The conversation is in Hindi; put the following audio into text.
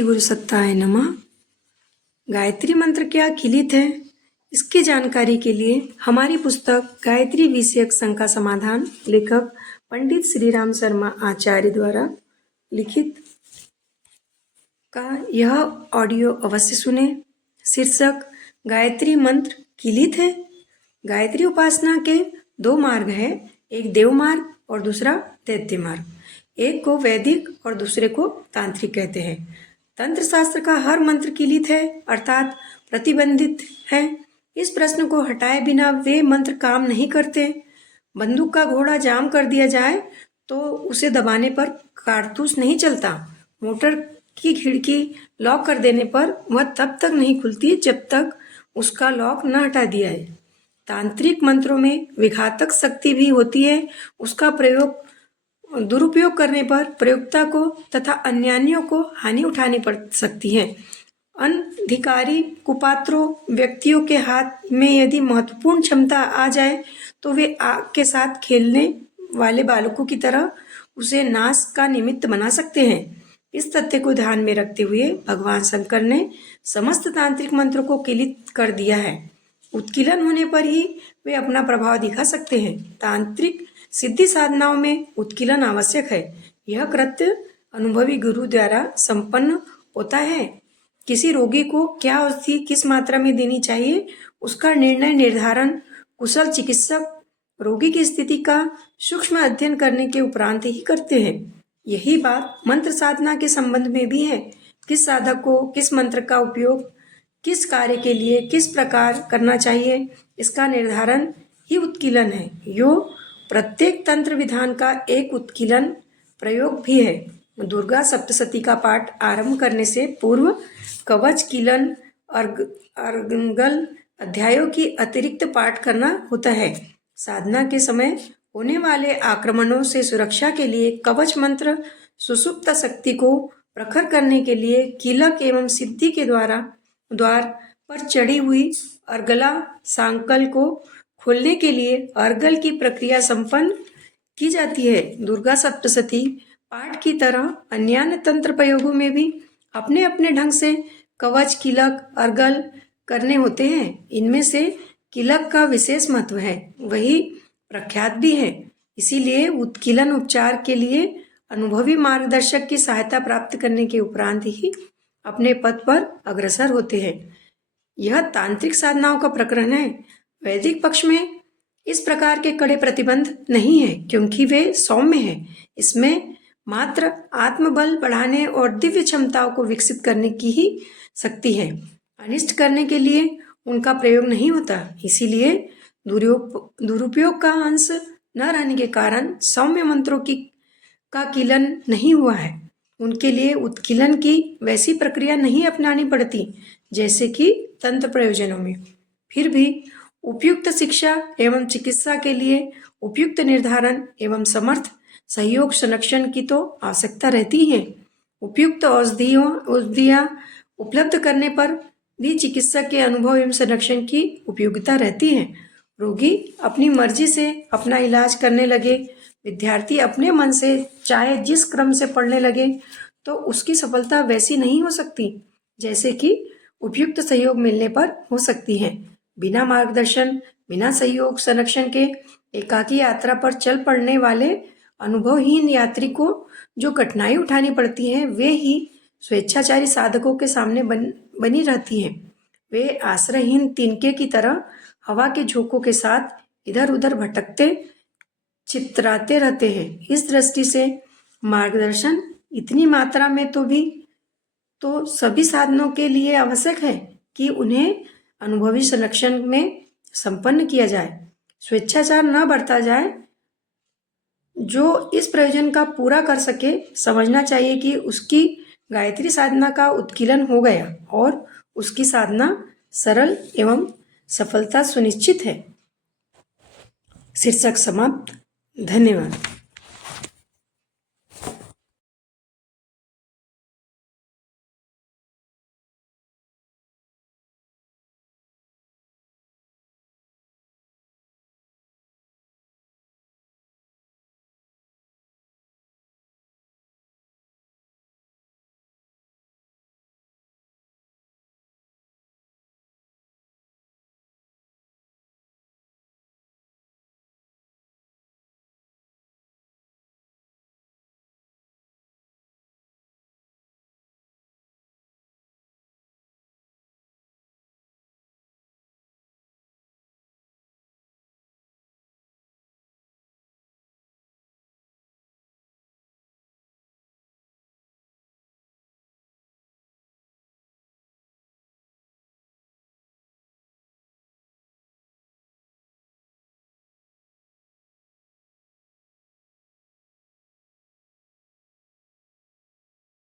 श्री गुरु सत्ताय नमः। गायत्री मंत्र क्या किलित है, इसकी जानकारी के लिए हमारी पुस्तक गायत्री विषयक शंका समाधान लेखक पंडित श्री राम शर्मा आचार्य द्वारा लिखित का यह ऑडियो अवश्य सुने। शीर्षक गायत्री मंत्र किलित है। गायत्री उपासना के दो मार्ग हैं, एक देव मार्ग और दूसरा दैत्य मार्ग। एक को वैदिक और दूसरे को तांत्रिक कहते हैं। तंत्र शास्त्र का हर मंत्र किलित है अर्थात प्रतिबंधित है। इस प्रश्न को हटाए बिना वे मंत्र काम नहीं करते। बंदूक का घोड़ा जाम कर दिया जाए तो उसे दबाने पर कारतूस नहीं चलता। मोटर की खिड़की लॉक कर देने पर वह तब तक नहीं खुलती जब तक उसका लॉक न हटा दिया है। तांत्रिक मंत्रों में विघातक शक्ति भी होती है। उसका दुरुपयोग करने पर प्रयोक्ता को तथा अन्यान्यों को हानि उठानी पड़ सकती है। अनधिकारी कुपात्रों व्यक्तियों के हाथ में यदि महत्वपूर्ण क्षमता आ जाए तो वे आग के साथ खेलने वाले बालकों की तरह उसे नाश का निमित्त बना सकते हैं। इस तथ्य को ध्यान में रखते हुए भगवान शंकर ने समस्त तांत्रिक मंत्रों को किलित कर दिया है। उत्कीलन होने पर ही वे अपना प्रभाव दिखा सकते हैं। तांत्रिक सिद्धि साधनाओं में उत्कीलन आवश्यक है। यह कृत्य अनुभवी गुरु द्वारा संपन्न होता है। किसी रोगी को क्या औषधि किस मात्रा में देनी चाहिए, उसका निर्धारण कुशल चिकित्सक रोगी की स्थिति का सूक्ष्म अध्ययन करने के उपरांत ही करते हैं। यही बात मंत्र साधना के संबंध में भी है। किस साधक को किस मंत्र का उपयोग किस कार्य के लिए किस प्रकार करना चाहिए, इसका निर्धारण ही उत्कीलन है। यो प्रत्येक तंत्र विधान का एक उत्कीलन प्रयोग भी है। दुर्गा सप्तशती का पाठ आरंभ करने से पूर्व कवच, कीलन, अर्गल अध्यायों की अतिरिक्त पाठ करना होता है। साधना के समय होने वाले आक्रमणों से सुरक्षा के लिए कवच मंत्र सुषुप्त शक्ति को प्रखर करने के लिए कीलक एवं सिद्धि के द्वार पर चढ़ी हुई अर्गला सांकल को खोलने के लिए अर्गल की प्रक्रिया संपन्न की जाती है। दुर्गा सप्तशती पाठ की तरह अन्य तंत्र प्रयोगों में भी अपने अपने ढंग से कवच, कीलक, अर्गल करने होते हैं। इनमें से कीलक का विशेष महत्व है, वही प्रख्यात भी है। इसीलिए उत्कीलन उपचार के लिए अनुभवी मार्गदर्शक की सहायता प्राप्त करने के उपरांत ही अपने पद पर अग्रसर होते हैं। यह तांत्रिक साधनाओं का प्रकरण है। वैदिक पक्ष में इस प्रकार के कड़े प्रतिबंध नहीं है क्योंकि वे सौम्य हैं। इसमें मात्र आत्मबल बढ़ाने और दिव्य क्षमताओं को विकसित करने की ही शक्ति है। अनिष्ट करने के लिए उनका प्रयोग नहीं होता। इसीलिए दुरुपयोग का अंश न रहने के कारण सौम्य मंत्रों का कीलन नहीं हुआ है। उनके लिए उत्कीलन की वैसी प्रक्रिया नहीं अपनानी पड़ती जैसे कि तंत्र प्रयोजनों में। फिर भी उपयुक्त शिक्षा एवं चिकित्सा के लिए उपयुक्त निर्धारण एवं समर्थ सहयोग संरक्षण की तो आवश्यकता रहती है। उपयुक्त औषधियाँ उपलब्ध करने पर भी चिकित्सक के अनुभव एवं संरक्षण की उपयोगिता रहती है। रोगी अपनी मर्जी से अपना इलाज करने लगे, विद्यार्थी अपने मन से चाहे जिस क्रम से पढ़ने लगे तो उसकी सफलता वैसी नहीं हो सकती जैसे कि उपयुक्त सहयोग मिलने पर हो सकती है। बिना मार्गदर्शन, बिना सहयोग संरक्षण के एकाकी यात्रा पर चल पड़ने वाले अनुभवहीन यात्री को जो कठिनाई उठानी पड़ती है वे ही स्वेच्छाचारी साधकों के सामने बनी रहती हैं। वे आश्रयहीन तिनके की तरह हवा के झोंकों के साथ इधर उधर भटकते चितराते रहते हैं। इस दृष्टि से मार्गदर्शन इतनी मात्रा में तो सभी साधनों के लिए आवश्यक है कि उन्हें अनुभवी संरक्षण में संपन्न किया जाए। स्वेच्छाचार न बरता जाए। जो इस प्रयोजन का पूरा कर सके समझना चाहिए कि उसकी गायत्री साधना का उत्कीलन हो गया और उसकी साधना सरल एवं सफलता सुनिश्चित है। शीर्षक समाप्त। धन्यवाद।